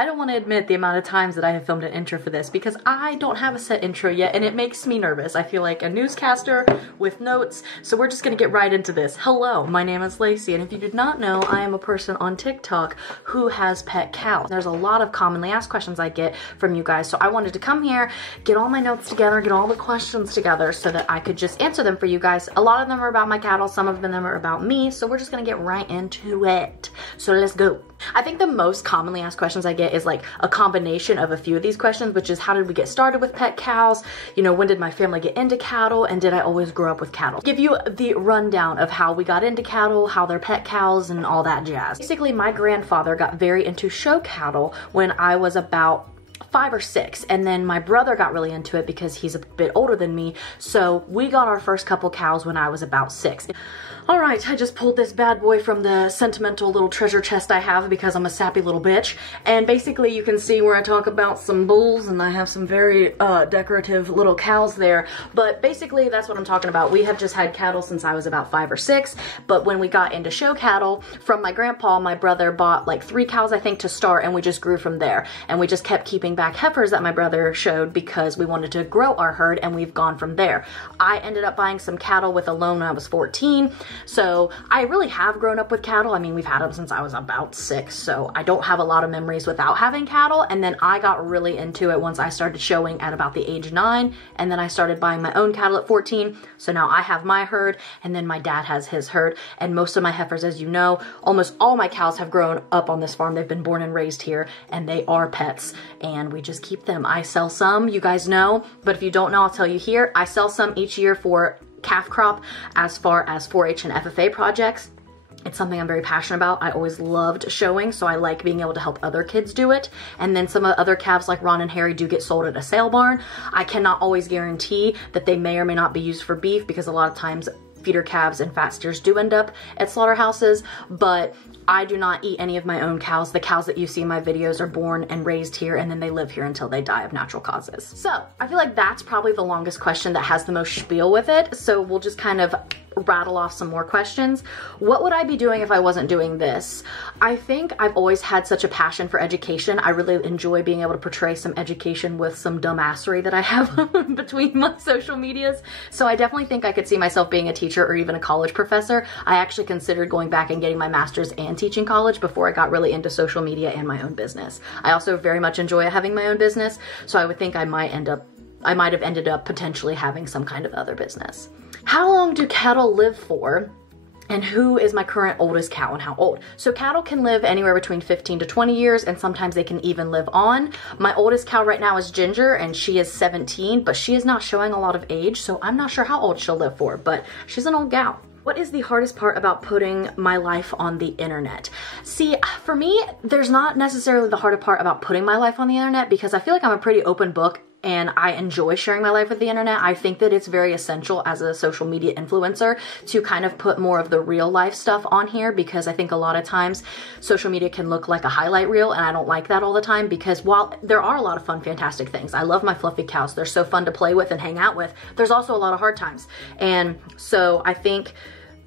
I don't want to admit the amount of times that I have filmed an intro for this because I don't have a set intro yet and it makes me nervous. I feel like a newscaster with notes, so we're just gonna get right into this. Hello, my name is Lacey, and if you did not know, I am a person on TikTok who has pet cows. There's a lot of commonly asked questions I get from you guys, so I wanted to come here, get all my notes together, get all the questions together so that I could just answer them for you guys. A lot of them are about my cattle, some of them are about me, so we're just gonna get right into it. So let's go. I think the most commonly asked questions I get is like a combination of a few of these questions, which is how did we get started with pet cows? You know, when did my family get into cattle? And did I always grow up with cattle? Give you the rundown of how we got into cattle, how they're pet cows, and all that jazz. Basically, my grandfather got very into show cattle when I was about 5 or 6, and then my brother got really into it because he's a bit older than me, so we got our first couple cows when I was about 6. Alright, I just pulled this bad boy from the sentimental little treasure chest I have because I'm a sappy little bitch, and basically you can see where I talk about some bulls and I have some very decorative little cows there, but basically that's what I'm talking about. We have just had cattle since I was about 5 or 6, but when we got into show cattle, from my grandpa, my brother bought like 3 cows I think to start, and we just grew from there, and we just kept keeping back heifers that my brother showed because we wanted to grow our herd, and we've gone from there. I ended up buying some cattle with a loan when I was 14, so I really have grown up with cattle. I mean, we've had them since I was about 6, so I don't have a lot of memories without having cattle, and then I got really into it once I started showing at about the age 9, and then I started buying my own cattle at 14, so now I have my herd, and then my dad has his herd, and most of my heifers, as you know, almost all my cows have grown up on this farm. They've been born and raised here, and they are pets, and we just keep them. I sell some, you guys know, but if you don't know, I'll tell you here. I sell some each year for calf crop as far as 4-H and FFA projects. It's something I'm very passionate about. I always loved showing, so I like being able to help other kids do it. And then some of the other calves like Ron and Harry do get sold at a sale barn. I cannot always guarantee that they may or may not be used for beef because a lot of times feeder calves and fat steers do end up at slaughterhouses, but I do not eat any of my own cows. The cows that you see in my videos are born and raised here, and then they live here until they die of natural causes. So I feel like that's probably the longest question that has the most spiel with it, so we'll just kind of rattle off some more questions. What would I be doing if I wasn't doing this? I think I've always had such a passion for education. I really enjoy being able to portray some education with some dumbassery that I have between my social medias. So I definitely think I could see myself being a teacher or even a college professor. I actually considered going back and getting my master's and teaching college before I got really into social media and my own business. I also very much enjoy having my own business, so I would think I might have ended up potentially having some kind of other business. How long do cattle live for? And who is my current oldest cow and how old? So cattle can live anywhere between 15 to 20 years, and sometimes they can even live on. My oldest cow right now is Ginger, and she is 17, but she is not showing a lot of age, so I'm not sure how old she'll live for, but she's an old gal. What is the hardest part about putting my life on the internet? See, for me, there's not necessarily the hardest part about putting my life on the internet because I feel like I'm a pretty open book and I enjoy sharing my life with the internet. I think that it's very essential as a social media influencer to kind of put more of the real life stuff on here because I think a lot of times social media can look like a highlight reel, and I don't like that all the time because while there are a lot of fun, fantastic things, I love my fluffy cows. They're so fun to play with and hang out with. There's also a lot of hard times. And so I think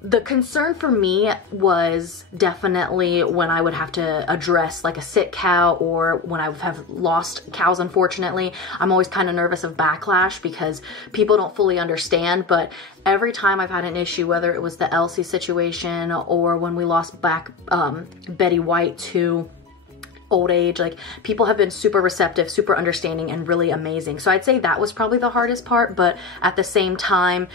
the concern for me was definitely when I would have to address like a sick cow or when I would have lost cows, unfortunately. I'm always kind of nervous of backlash because people don't fully understand, but every time I've had an issue, whether it was the Elsie situation or when we lost back Betty White to old age, like people have been super receptive, super understanding, and really amazing. So I'd say that was probably the hardest part, but at the same time,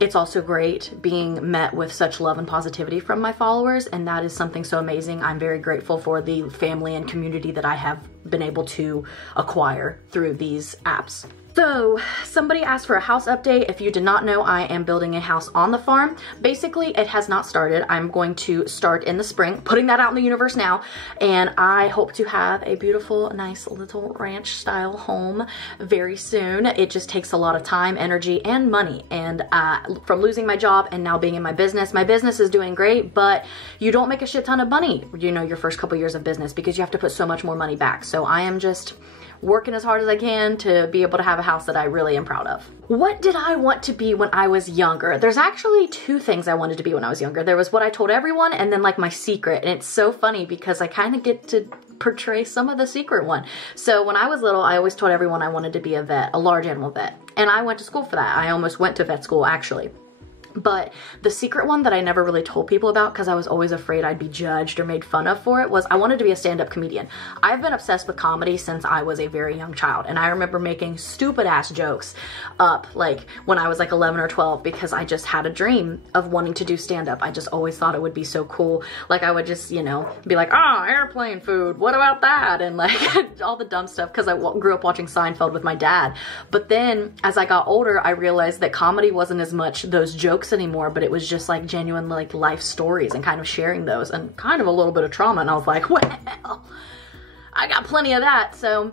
it's also great being met with such love and positivity from my followers, and that is something so amazing. I'm very grateful for the family and community that I have been able to acquire through these apps. So somebody asked for a house update. If you did not know, I am building a house on the farm. Basically, it has not started. I'm going to start in the spring, putting that out in the universe now, and I hope to have a beautiful, nice little ranch style home very soon. It just takes a lot of time, energy, and money, and from losing my job and now being in my business is doing great, but you don't make a shit ton of money, you know, your first couple years of business because you have to put so much more money back. So I am just working as hard as I can to be able to have a house that I really am proud of. What did I want to be when I was younger? There's actually 2 things I wanted to be when I was younger. There was what I told everyone and then like my secret, and it's so funny because I kind of get to portray some of the secret one. So when I was little, I always told everyone I wanted to be a vet, a large animal vet. And I went to school for that. I almost went to vet school, actually. But the secret one that I never really told people about because I was always afraid I'd be judged or made fun of for it was I wanted to be a stand-up comedian. I've been obsessed with comedy since I was a very young child, and I remember making stupid ass jokes up like when I was like 11 or 12 because I just had a dream of wanting to do stand-up. I just always thought it would be so cool. Like I would just, you know, be like, oh, airplane food, what about that? And like all the dumb stuff because I grew up watching Seinfeld with my dad. But then as I got older, I realized that comedy wasn't as much those jokes anymore, but it was just like genuine like life stories and kind of sharing those and kind of a little bit of trauma. And I was like, well, I got plenty of that. So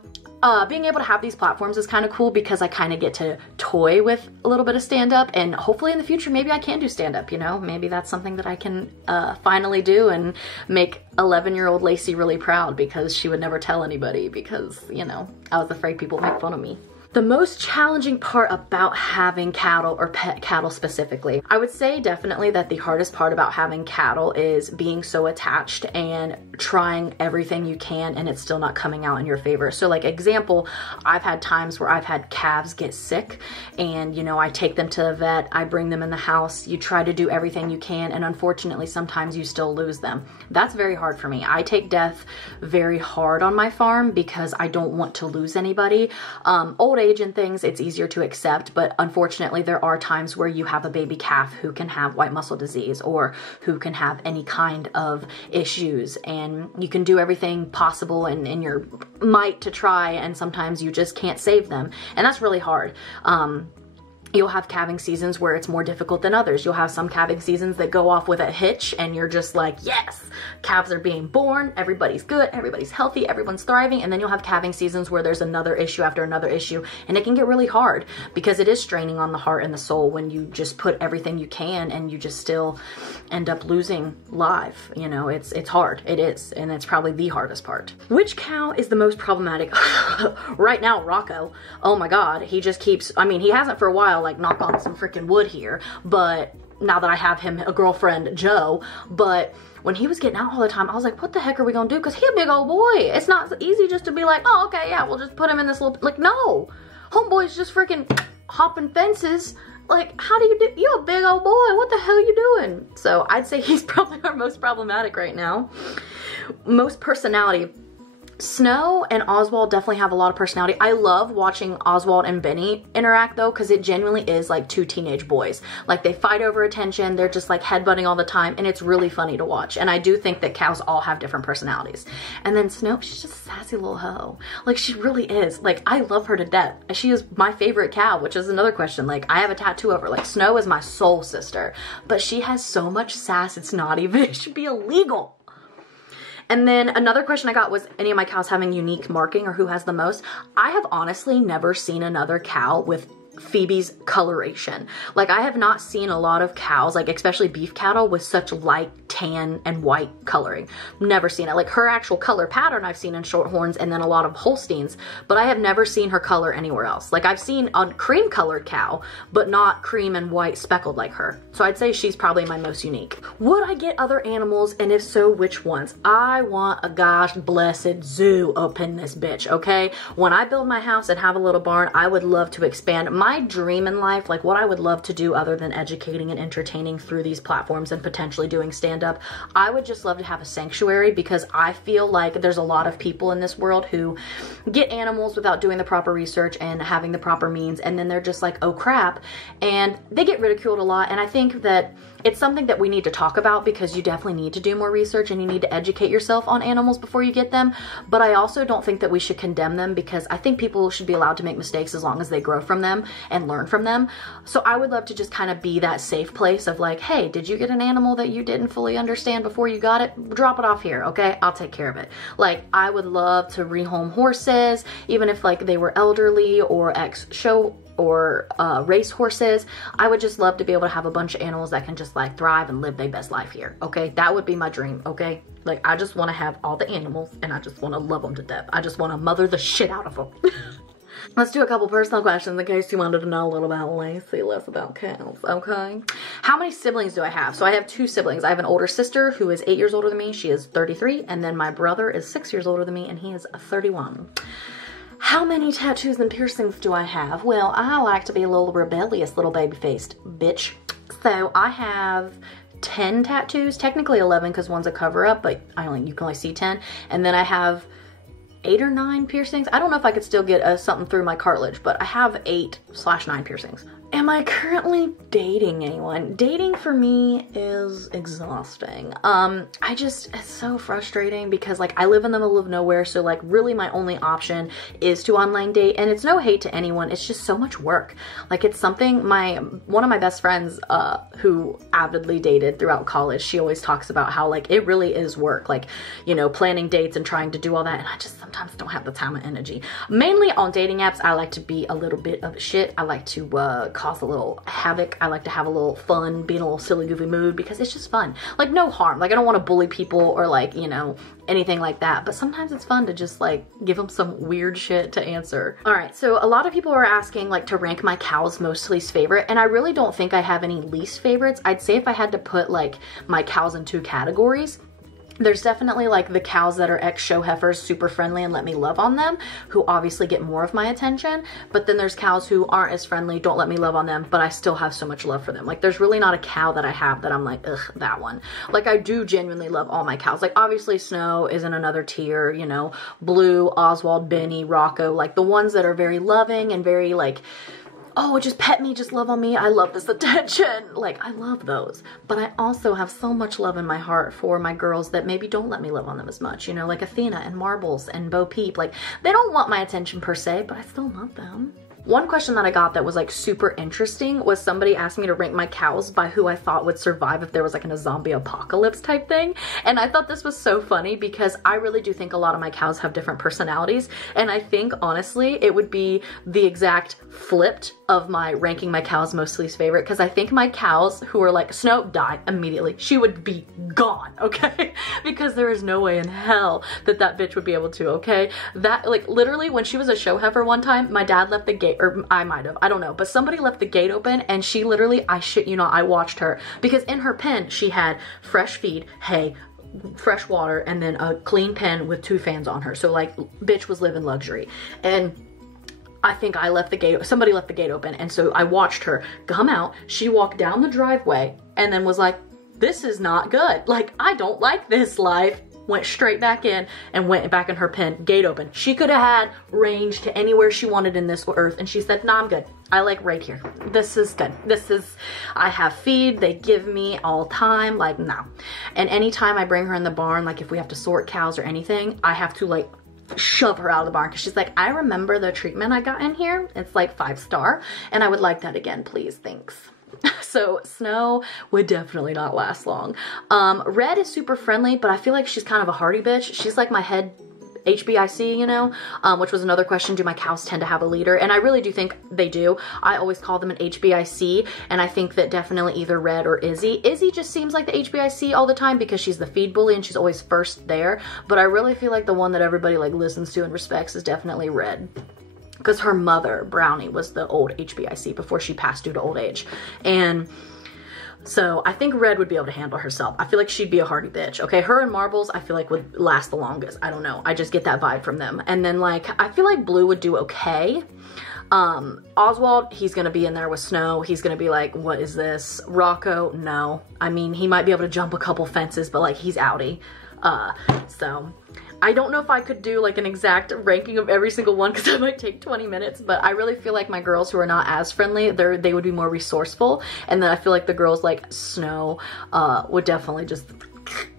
being able to have these platforms is kind of cool because I kind of get to toy with a little bit of stand-up, and hopefully in the future maybe I can do stand-up, you know, maybe that's something that I can finally do and make 11-year-old Lacey really proud, because she would never tell anybody because, you know, I was afraid people would make fun of me. The most challenging part about having cattle, or pet cattle specifically, I would say definitely that the hardest part about having cattle is being so attached and trying everything you can and it's still not coming out in your favor. So like example, I've had times where I've had calves get sick and, you know, I take them to the vet, I bring them in the house, you try to do everything you can, and unfortunately sometimes you still lose them. That's very hard for me. I take death very hard on my farm because I don't want to lose anybody. Old age and things, it's easier to accept, but unfortunately there are times where you have a baby calf who can have white muscle disease or who can have any kind of issues, and you can do everything possible in your might to try, and sometimes you just can't save them, and that's really hard. You'll have calving seasons where it's more difficult than others. You'll have some calving seasons that go off with a hitch and you're just like, yes, calves are being born, everybody's good, everybody's healthy, everyone's thriving. And then you'll have calving seasons where there's another issue after another issue, and it can get really hard because it is straining on the heart and the soul when you just put everything you can and you just still end up losing live. You know, it's hard, it is, and it's probably the hardest part. Which cow is the most problematic? Right now, Rocco. Oh my God, he just keeps, I mean, he hasn't for a while, like knock on some freaking wood here, but now that I have him a girlfriend, Joe, but when he was getting out all the time, I was like, what the heck are we gonna do? Because he a big old boy. It's not easy just to be like, oh, okay, yeah, we'll just put him in this little, like, no. Homeboy's just freaking hopping fences. Like, how do you do, you a big old boy, what the hell you doing? So I'd say he's probably our most problematic right now. Most personality. Snow and Oswald definitely have a lot of personality. I love watching Oswald and Benny interact though, because it genuinely is like two teenage boys. Like they fight over attention, they're just like headbutting all the time, and it's really funny to watch. And I do think that cows all have different personalities. And then Snow, she's just a sassy little hoe. Like she really is. Like I love her to death. She is my favorite cow, which is another question. Like I have a tattoo of her. Like Snow is my soul sister, but she has so much sass, it's not even, it should be illegal. And then another question I got was any of my cows having unique marking or who has the most. I have honestly never seen another cow with Phoebe's coloration. Like I have not seen a lot of cows, like especially beef cattle, with such light tan and white coloring. Never seen it. Like her actual color pattern I've seen in Shorthorns and then a lot of Holsteins, but I have never seen her color anywhere else. Like I've seen a cream colored cow, but not cream and white speckled like her. So I'd say she's probably my most unique. Would I get other animals, and if so, which ones? I want a gosh blessed zoo up in this bitch, okay? When I build my house and have a little barn, I would love to expand. My dream in life, like what I would love to do other than educating and entertaining through these platforms and potentially doing stand-up, I would just love to have a sanctuary, because I feel like there's a lot of people in this world who get animals without doing the proper research and having the proper means, and then they're just like, oh crap, and they get ridiculed a lot. And I think that it's something that we need to talk about, because you definitely need to do more research and you need to educate yourself on animals before you get them. But I also don't think that we should condemn them, because I think people should be allowed to make mistakes as long as they grow from them and learn from them. So I would love to just kind of be that safe place of like, hey, did you get an animal that you didn't fully understand before you got it? Drop it off here, okay? I'll take care of it. Like I would love to rehome horses, even if like they were elderly or ex-show or race horses. I would just love to be able to have a bunch of animals that can just like thrive and live their best life here, okay? That would be my dream, okay? Like I just want to have all the animals and I just want to love them to death. I just want to mother the shit out of them. Let's do a couple personal questions in case you wanted to know a little about Lacey, less about cows, okay? How many siblings do I have? So I have 2 siblings. I have an older sister who is 8 years older than me. She is 33. And then my brother is 6 years older than me and he is 31. How many tattoos and piercings do I have? Well, I like to be a little rebellious little baby-faced bitch. So I have 10 tattoos, technically 11 because one's a cover-up, but you can only see 10. And then I have 8 or 9 piercings. I don't know if I could still get something through my cartilage, but I have 8/9 piercings. Am I currently dating anyone? Dating for me is exhausting. It's so frustrating because like I live in the middle of nowhere, so like really my only option is to online date, and it's no hate to anyone, it's just so much work. Like it's something one of my best friends who avidly dated throughout college, she always talks about how like it really is work, like, you know, planning dates and trying to do all that, and I just sometimes don't have the time and energy. Mainly on dating apps, I like to be a little bit of shit. I like to cause a little havoc. I like to have a little fun, be in a little silly goofy mood because it's just fun. Like no harm. Like I don't want to bully people or like, you know, anything like that. But sometimes it's fun to just like give them some weird shit to answer. All right. So a lot of people are asking like to rank my cows most least favorite. And I really don't think I have any least favorites. I'd say if I had to put like my cows in 2 categories, there's definitely like the cows that are ex-show heifers, super friendly and let me love on them, who obviously get more of my attention. But then there's cows who aren't as friendly, don't let me love on them, but I still have so much love for them. Like there's really not a cow that I have that I'm like, ugh, that one. Like I do genuinely love all my cows. Like obviously Snow is in another tier, you know, Blue, Oswald, Benny, Rocco, like the ones that are very loving and very like, oh, just pet me, just love on me, I love this attention. Like, I love those. But I also have so much love in my heart for my girls that maybe don't let me love on them as much. You know, like Athena and Marbles and Bo Peep. Like, they don't want my attention per se, but I still love them. One question that I got that was like super interesting was somebody asked me to rank my cows by who I thought would survive if there was like in a zombie apocalypse type thing. And I thought this was so funny because I really do think a lot of my cows have different personalities. And I think honestly, it would be the exact flipped of my ranking my cows most least favorite, because I think my cows who are like Snow die immediately. She would be gone, okay? Because there is no way in hell that that bitch would be able to, okay? That, like, literally when she was a show heifer one time, my dad left the gate, or I might have, I don't know, but somebody left the gate open and she literally, I shit you not, I watched her, because in her pen she had fresh feed, hay, fresh water, and then a clean pen with 2 fans on her. So like, bitch was living luxury. And I think I left the gate, somebody left the gate open, and so I watched her come out. She walked down the driveway and then was like, this is not good. Like, I don't like this life. Went straight back in and went back in her pen, gate open. She could have had range to anywhere she wanted in this earth, and she said, nah, I'm good. I like right here. This is good. This is, I have feed, they give me all time, like, no. And anytime I bring her in the barn, like if we have to sort cows or anything, I have to like shove her out of the barn because she's like, I remember the treatment I got in here. It's like 5-star and I would like that again, please, thanks. So Snow would definitely not last long. Red is super friendly, but I feel like she's kind of a hardy bitch. She's like my head HBIC, you know, which was another question. Do my cows tend to have a leader? And I really do think they do. I always call them an HBIC, and I think that definitely either Red or Izzy. Izzy just seems like the HBIC all the time because she's the feed bully and she's always first there. But I really feel like the one that everybody like listens to and respects is definitely Red. Because her mother, Brownie, was the old HBIC before she passed due to old age. And so I think Red would be able to handle herself. I feel like she'd be a hardy bitch. Okay, her and Marbles I feel like would last the longest. I don't know. I just get that vibe from them. And then like, I feel like Blue would do okay. Oswald, he's gonna be in there with Snow. He's gonna be like, what is this? Rocco, no. I mean, he might be able to jump a couple fences, but like, he's outie. So I don't know if I could do like an exact ranking of every single one because it might take 20 minutes, but I really feel like my girls who are not as friendly, they would be more resourceful. And then I feel like the girls like Snow would definitely just,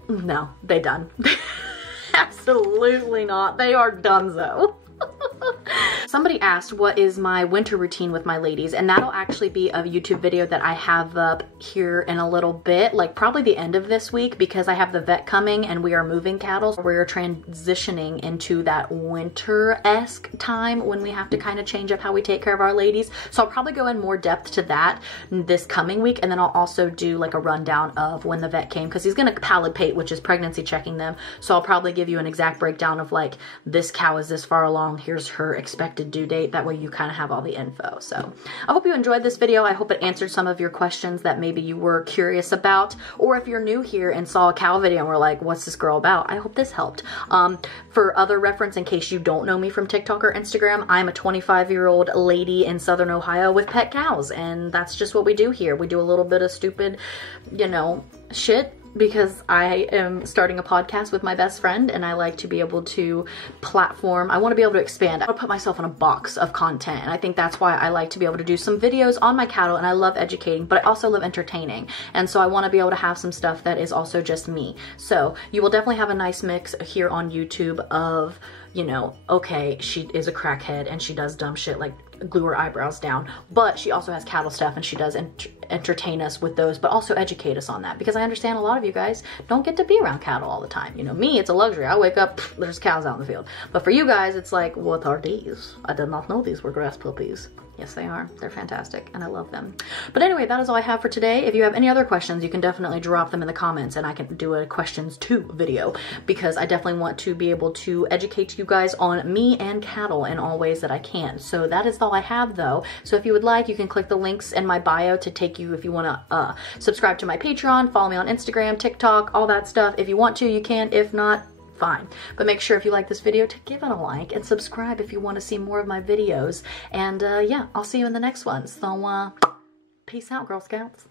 no, they done. Absolutely not. They are donezo. Somebody asked what is my winter routine with my ladies, and that'll actually be a YouTube video that I have up here in a little bit, like probably the end of this week, because I have the vet coming and we are moving cattle. We're transitioning into that winter-esque time when we have to kind of change up how we take care of our ladies. So I'll probably go in more depth to that this coming week, and then I'll also do like a rundown of when the vet came, because he's gonna palipate, which is pregnancy checking them. So I'll probably give you an exact breakdown of like, this cow is this far along, here's her expected expected due date. That way you kind of have all the info. So I hope you enjoyed this video. I hope it answered some of your questions that maybe you were curious about, or if you're new here and saw a cow video and were like, what's this girl about? I hope this helped. For other reference, in case you don't know me from TikTok or Instagram, I'm a 25-year-old lady in Southern Ohio with pet cows, and that's just what we do here. We do a little bit of stupid, you know, shit, because I am starting a podcast with my best friend and I like to be able to platform. I want to be able to expand. I want to put myself in a box of content, and I think that's why I like to be able to do some videos on my cattle, and I love educating, but I also love entertaining. And so I want to be able to have some stuff that is also just me. So you will definitely have a nice mix here on YouTube of, you know, okay, she is a crackhead and she does dumb shit like glue her eyebrows down, but she also has cattle stuff and she does entertain us with those, but also educate us on that, because I understand a lot of you guys don't get to be around cattle all the time. You know, me, it's a luxury. I wake up, there's cows out in the field. But for you guys, it's like, what are these? I did not know these were grass puppies. Yes, they are. They're fantastic and I love them. But anyway, that is all I have for today. If you have any other questions, you can definitely drop them in the comments and I can do a questions to video, because I definitely want to be able to educate you guys on me and cattle in all ways that I can. So that is all I have though. So if you would like, you can click the links in my bio to take you, if you want to subscribe to my Patreon, follow me on Instagram, TikTok, all that stuff. If you want to, you can. If not, fine. But make sure if you like this video to give it a like and subscribe if you want to see more of my videos. And yeah, I'll see you in the next one. So peace out, Girl Scouts.